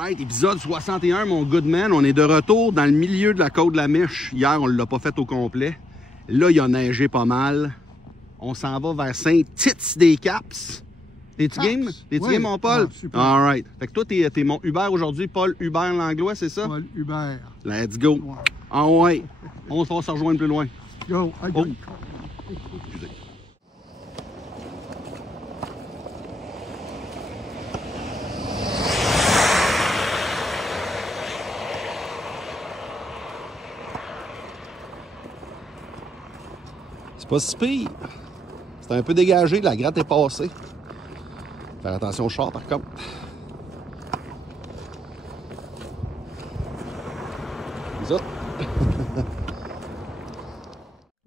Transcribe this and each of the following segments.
Alright, épisode 61, mon Goodman. On est de retour dans le milieu de la côte de la Miche. Hier, on ne l'a pas fait au complet. Là, il a neigé pas mal. On s'en va vers Saint-Tite-des-Caps. T'es-tu game? T'es-tu game, mon Paul? Ah, alright. Fait que toi, t'es mon Hubert aujourd'hui. Paul Hubert Langlois, c'est ça? Paul Hubert. Let's go. Ouais. Ah ouais. On va se rejoindre plus loin. Go. Oh. C'est pas si pire. C'est un peu dégagé, la gratte est passée. Faire attention au char par contre. Les autres.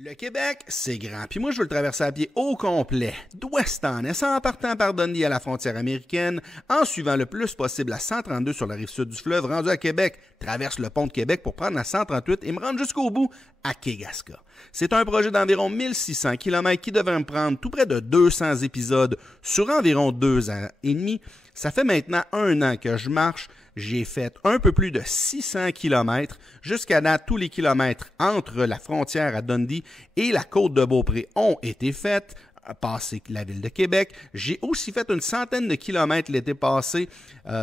Le Québec, c'est grand. Puis moi, je veux le traverser à pied au complet, d'ouest en est, en partant par Dundee à la frontière américaine, en suivant le plus possible la 132 sur la rive sud du fleuve, rendu à Québec, traverse le pont de Québec pour prendre la 138 et me rendre jusqu'au bout à Kegaska. C'est un projet d'environ 1600 km qui devrait me prendre tout près de 200 épisodes sur environ 2 ans et demi. Ça fait maintenant 1 an que je marche. J'ai fait un peu plus de 600 km. Jusqu'à date, tous les kilomètres entre la frontière à Dundee et la côte de Beaupré ont été faits, passé la ville de Québec. J'ai aussi fait une centaine de kilomètres l'été passé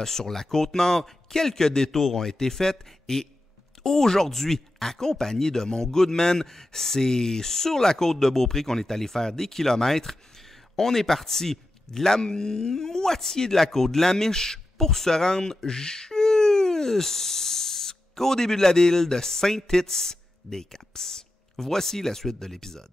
sur la côte nord. Quelques détours ont été faits et aujourd'hui, accompagné de mon Goodman, c'est sur la côte de Beaupré qu'on est allé faire des kilomètres. On est parti de la moitié de la côte de la Miche pour se rendre jusqu'au début de la ville de Saint-Tite-des-Caps. Voici la suite de l'épisode.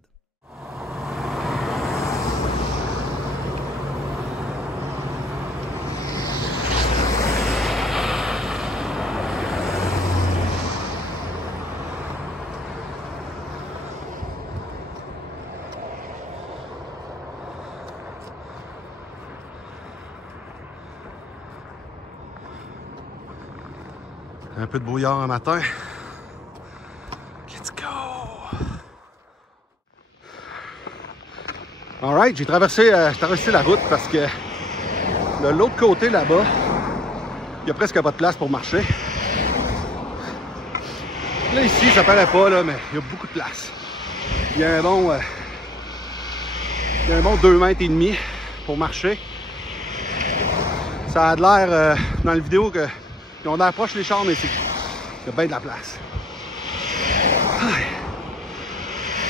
Un peu de brouillard un matin. Let's go! Alright, j'ai traversé la route parce que de l'autre côté là-bas, il n'y a presque pas de place pour marcher. Là ici, ça paraît pas, là, mais il y a beaucoup de place. Il y a un bon 2 mètres et demi pour marcher. Ça a l'air dans la vidéo que on approche les chars, mais il y a bien de la place.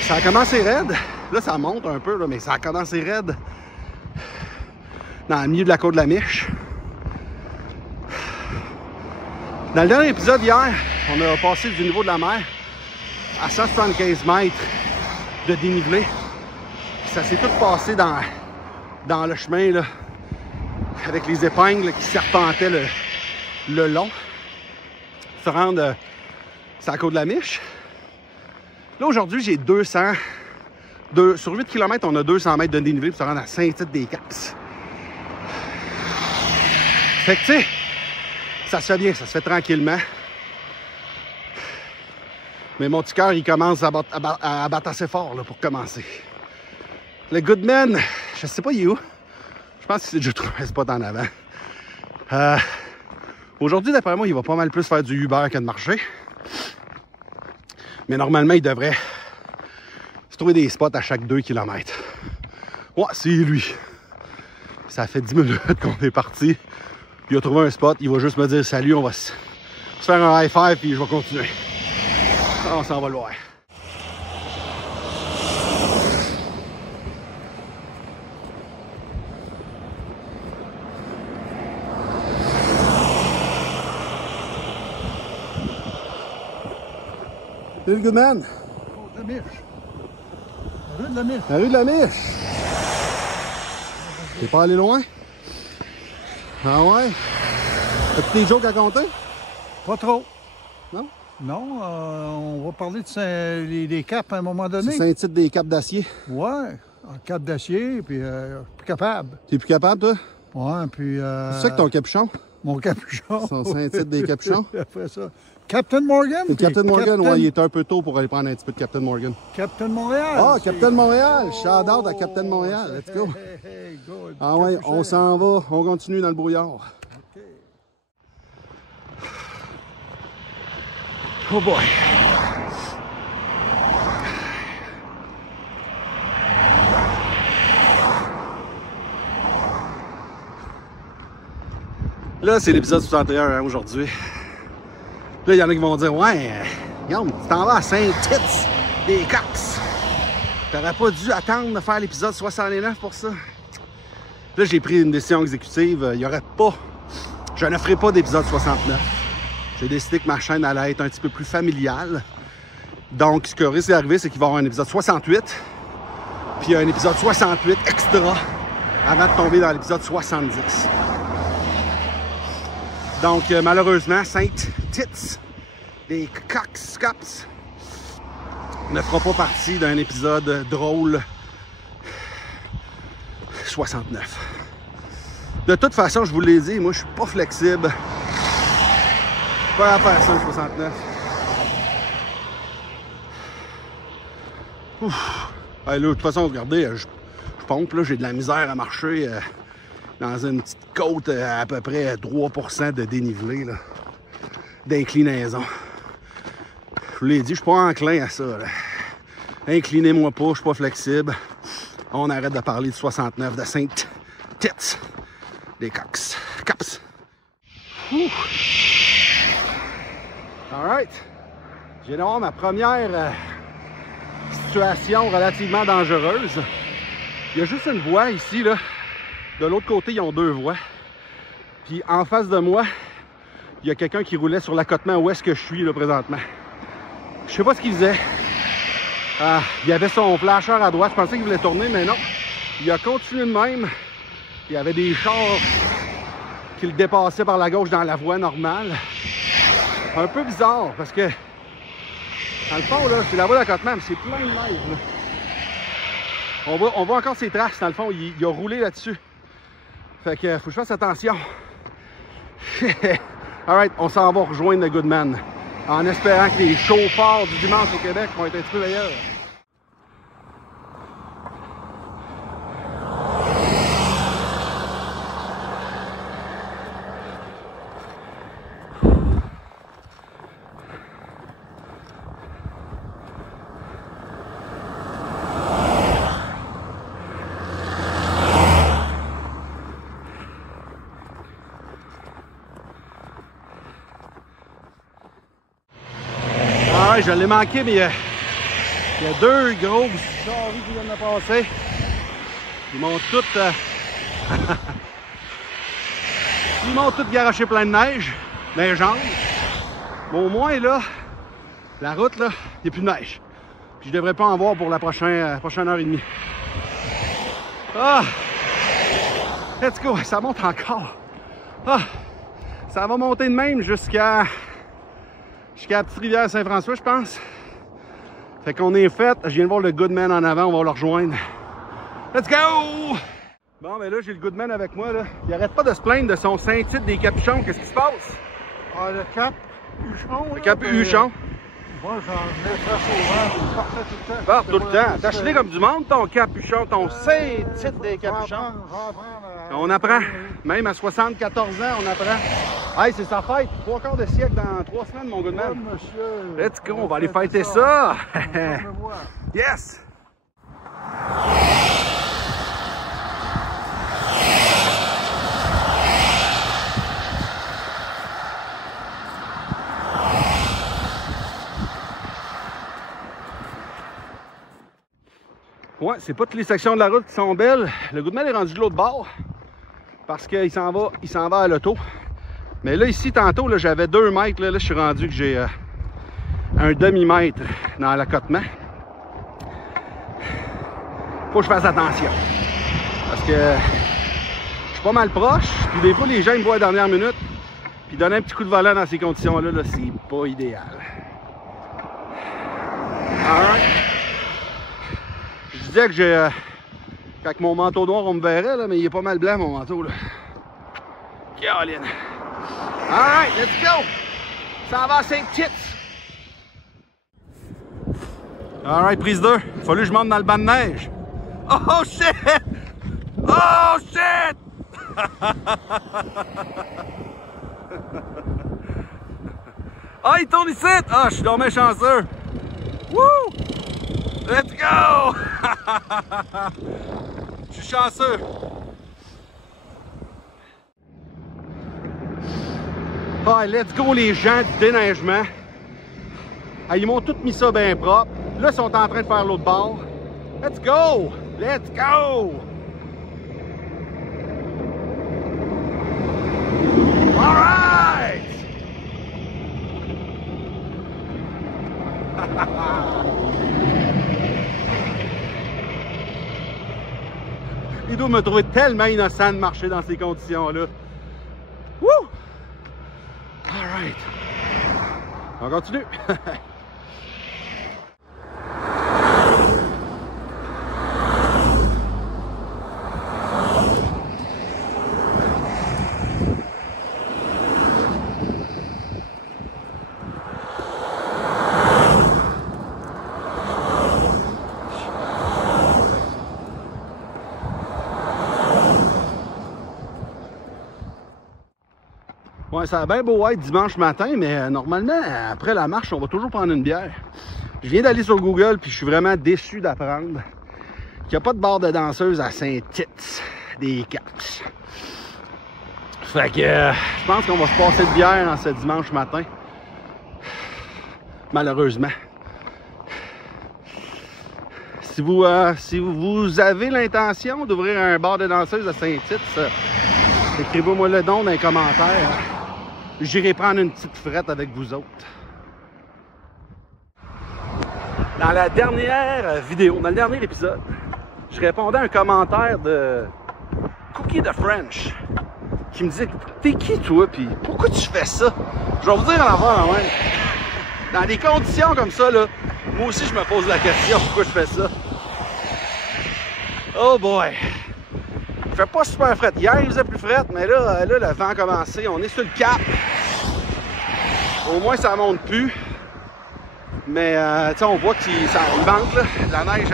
Ça a commencé raide. Là, ça monte un peu, là, mais ça a commencé raide dans le milieu de la côte de la Miche. Dans le dernier épisode hier, on a passé du niveau de la mer à 175 mètres de dénivelé. Ça s'est tout passé dans le chemin, là, avec les épingles qui serpentaient le long, se rendre sur la côte de la Miche. Là, aujourd'hui, j'ai 200. Sur 8 km, on a 200 mètres de dénivelé pour se rendre à Saint-Tite-des-Caps. Fait que, tu sais, ça se fait bien, ça se fait tranquillement. Mais mon petit cœur, il commence à battre assez fort là, pour commencer. Le Goodman, je sais pas, il est où. Je pense que c'est déjà trouvé un spot en avant. Aujourd'hui, d'après moi, il va pas mal plus faire du Uber que de marcher. Mais normalement, il devrait se trouver des spots à chaque 2 km. Ouais, c'est lui. Ça fait 10 minutes qu'on est parti. Il a trouvé un spot. Il va juste me dire salut. On va se faire un high five puis je vais continuer. On s'en va le voir. Salut le Goodman. La Miche. La rue de la Miche. La rue de la Miche. T'es pas allé loin? Ah ouais? As-tu des jokes à compter? Pas trop. Non? Non, on va parler de des caps à un moment donné. C'est Saint-Tite-des-Caps d'acier. Ouais, en cap d'acier, puis plus capable. T'es plus capable, toi? Ouais, puis... C'est ça que ton capuchon? Mon capuchon. Son Saint-Tite-des-Capuchons? Après ça. Captain Morgan. C'est Captain Morgan, ouais, il est un peu tôt pour aller prendre un petit peu de Captain Morgan. Captain Montréal. Ah, Captain Montréal! Shout out à Captain Montréal, let's go! Hey, good. Ah ouais, on s'en va, on continue dans le brouillard. Okay. Oh boy! Là, c'est l'épisode 61 hein, aujourd'hui. Là, il y en a qui vont dire, ouais, Guillaume, tu t'en vas à Saint-Tits des Cox. T'aurais pas dû attendre de faire l'épisode 69 pour ça. Là, j'ai pris une décision exécutive. Il y aurait pas... Je ne ferai pas d'épisode 69. J'ai décidé que ma chaîne allait être un petit peu plus familiale. Donc, ce qui risque d'arriver, c'est qu'il va y avoir un épisode 68. Puis un épisode 68 extra avant de tomber dans l'épisode 70. Donc, malheureusement, Saint-Tits des Cox ne fera pas partie d'un épisode drôle 69. De toute façon, je vous l'ai dit, moi, je suis pas flexible. Pas à faire ça, le 69. Ouf. Là, de toute façon, regardez, je pompe, là, j'ai de la misère à marcher dans une petite côte à peu près 3% de dénivelé, d'inclinaison. Je vous l'ai dit, je suis pas enclin à ça. Là. Inclinez-moi pas, je suis pas flexible. On arrête de parler de 69, de Saint-Tits des Cox. Alright. J'ai d'avoir ma première situation relativement dangereuse. Il y a juste une voie ici, là. De l'autre côté, ils ont deux voies. Puis en face de moi, il y a quelqu'un qui roulait sur l'accotement où est-ce que je suis là présentement. Je sais pas ce qu'il faisait. Il avait son flasheur à droite. Je pensais qu'il voulait tourner, mais non. Il a continué de même. Il y avait des chars qui le dépassaient par la gauche dans la voie normale. Un peu bizarre parce que dans le fond, là, c'est la voie d'accotement, mais c'est plein de neige. Là. On voit encore ses traces. Dans le fond, il a roulé là-dessus. Fait que faut que je fasse attention. Alright, on s'en va rejoindre le Goodman. En espérant que les chauffeurs du dimanche au Québec vont être un petit peu meilleurs. Je l'ai manqué, mais il y a deux gros charrues qui viennent de passer. Ils m'ont toutes garoché plein de neige, neigeante. Mais au moins, là, la route, là, il n'y a plus de neige. Puis je devrais pas en voir pour la prochaine heure et demie. Ah! Let's go! Ça monte encore. Ah! Ça va monter de même jusqu'à la petite rivière Saint-François, je pense. Fait qu'on est fait. Je viens de voir le Goodman en avant. On va le rejoindre. Let's go! Bon, ben là, j'ai le Goodman avec moi. Là. Il arrête pas de se plaindre de son Saint-Tits des Capuchons. Qu'est-ce qui se passe? Ah, le Capuchon. Le Capuchon. Moi, j'en ai très souvent. Il partait tout le temps. Part tout le temps. Tâche-les comme du monde, ton Capuchon, ton Saint-Tits des Capuchons. On apprend. Même à 74 ans, on apprend. Hey, c'est sa fête. 3/4 de siècle dans 3 semaines, mon Goodman. Monsieur. Let's go, on va aller fêter ça. Yes! Ouais, c'est pas toutes les sections de la route qui sont belles. Le Goodman est rendu de l'autre bord parce qu'il s'en va à l'auto. Mais là, ici, tantôt, j'avais 2 mètres. Là, je suis rendu que j'ai un demi-mètre dans l'accotement. Faut que je fasse attention. Parce que je suis pas mal proche. Puis des fois, les gens me voient à la dernière minute. Puis donner un petit coup de volant dans ces conditions-là, c'est pas idéal. Alright. Je disais que qu'avec mon manteau noir, on me verrait, là, mais il est pas mal blanc, mon manteau. Là. Caroline. Alright, let's go! Ça va à Saint-Tits. Alright, prise 2. Il fallu que je monte dans le banc de neige. Oh shit! Oh shit! Ah, il tourne ici! Ah, je suis dommage chanceux! Wouh! Let's go! Je suis chanceux! Ah, let's go les gens du déneigement! Ah, ils m'ont tous mis ça bien propre. Là, ils sont en train de faire l'autre bord. Let's go! Let's go! All right! Il doit me trouver tellement innocent de marcher dans ces conditions-là. Wouh! All right. On continue. Ouais, ça a bien beau être dimanche matin, mais normalement, après la marche, on va toujours prendre une bière. Je viens d'aller sur Google, puis je suis vraiment déçu d'apprendre qu'il n'y a pas de bar de danseuse à Saint-Tite des Caps. Fait que je pense qu'on va se passer de bière en ce dimanche matin. Malheureusement. Si vous avez l'intention d'ouvrir un bar de danseuse à Saint-Tite, écrivez-moi le don dans les commentaires. J'irai prendre une petite frette avec vous autres. Dans la dernière vidéo, dans le dernier épisode, je répondais à un commentaire de Cookie the French qui me disait « T'es qui toi? Puis pourquoi tu fais ça? » Je vais vous dire en avant, ouais. Dans des conditions comme ça, là, moi aussi je me pose la question pourquoi je fais ça. Oh boy! Il fait pas super fret. Hier, il faisait plus fret, mais là, le vent a commencé. On est sur le cap. Au moins, ça monte plus. Mais, tu sais, on voit qu'il manque, là. La neige,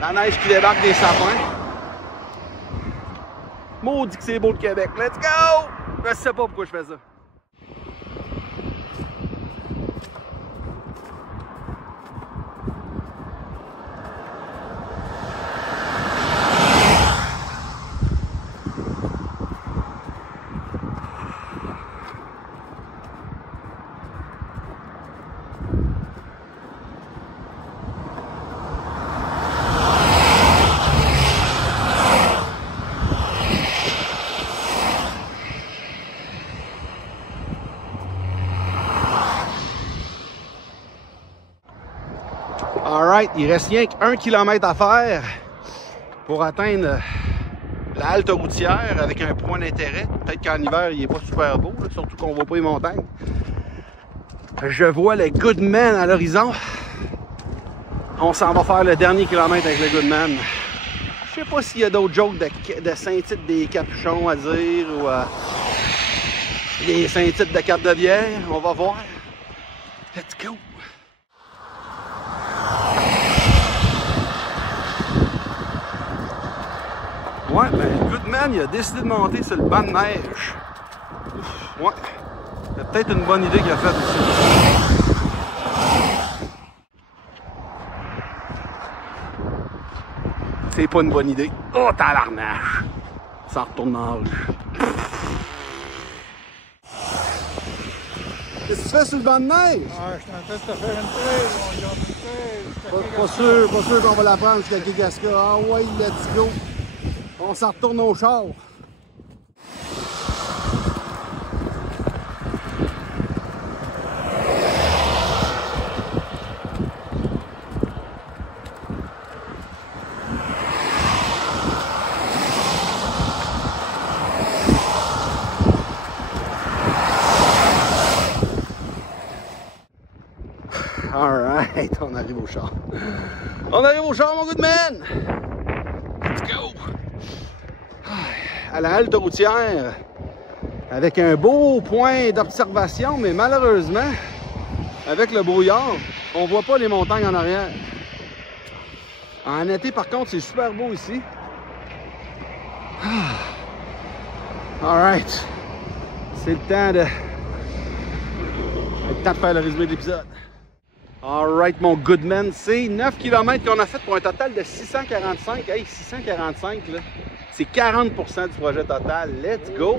la neige qui débarque des sapins. Maudit que c'est beau le Québec. Let's go! Je sais pas pourquoi je fais ça. Alright, il reste rien qu'1 km à faire pour atteindre la halte routière avec un point d'intérêt. Peut-être qu'en hiver, il n'est pas super beau, là, surtout qu'on ne voit pas les montagnes. Je vois le Goodman à l'horizon. On s'en va faire le dernier kilomètre avec le Goodman. Je sais pas s'il y a d'autres jokes de Saint-Tite des Capuchons à dire ou des Saint-Tite de Cap-de-Bière. On va voir. Let's go! Ouais, ben le Goodman, il a décidé de monter sur le banc de neige. Ouais, c'est peut-être une bonne idée qu'il a faite aussi. C'est pas une bonne idée. Oh, tabarnache! Ça retourne en rouge. Qu'est-ce que tu fais sur le banc de neige? Ah, je suis en train de te faire une trail. Pas sûr qu'on va la prendre jusqu'à Kigaska. Ah ouais, let's go! On s'en retourne au char. Alright, on arrive au char. On arrive au char, mon Goodman! Let's go! À la halte routière, avec un beau point d'observation, mais malheureusement, avec le brouillard, on voit pas les montagnes en arrière. En été, par contre, c'est super beau ici. Alright, c'est le temps C'est le temps de faire le résumé de l'épisode. Alright, mon Goodman, c'est 9 km qu'on a fait pour un total de 645. Hey, 645, là, c'est 40% du projet total. Let's go!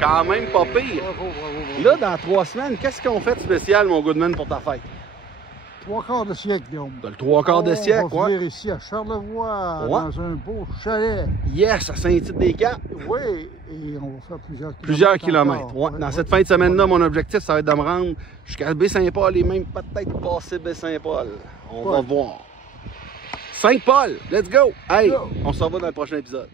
Quand même pas pire. Bravo. Là, dans 3 semaines, qu'est-ce qu'on fait de spécial, mon Goodman, pour ta fête? 3/4 de siècle, Guillaume. T'as le 3/4 de siècle, On va ouais. venir ici à Charlevoix, Ouais. dans un beau chalet. Yes, à Saint-Tite-des-Camps. Oui, et on va faire Plusieurs kilomètres. encore. Ouais. Dans cette fin de semaine-là, mon objectif, ça va être de me rendre jusqu'à Baie-Saint-Paul et même peut-être passer Baie-Saint-Paul. On va voir. Saint-Paul, let's go! Hey, on se revoit dans le prochain épisode.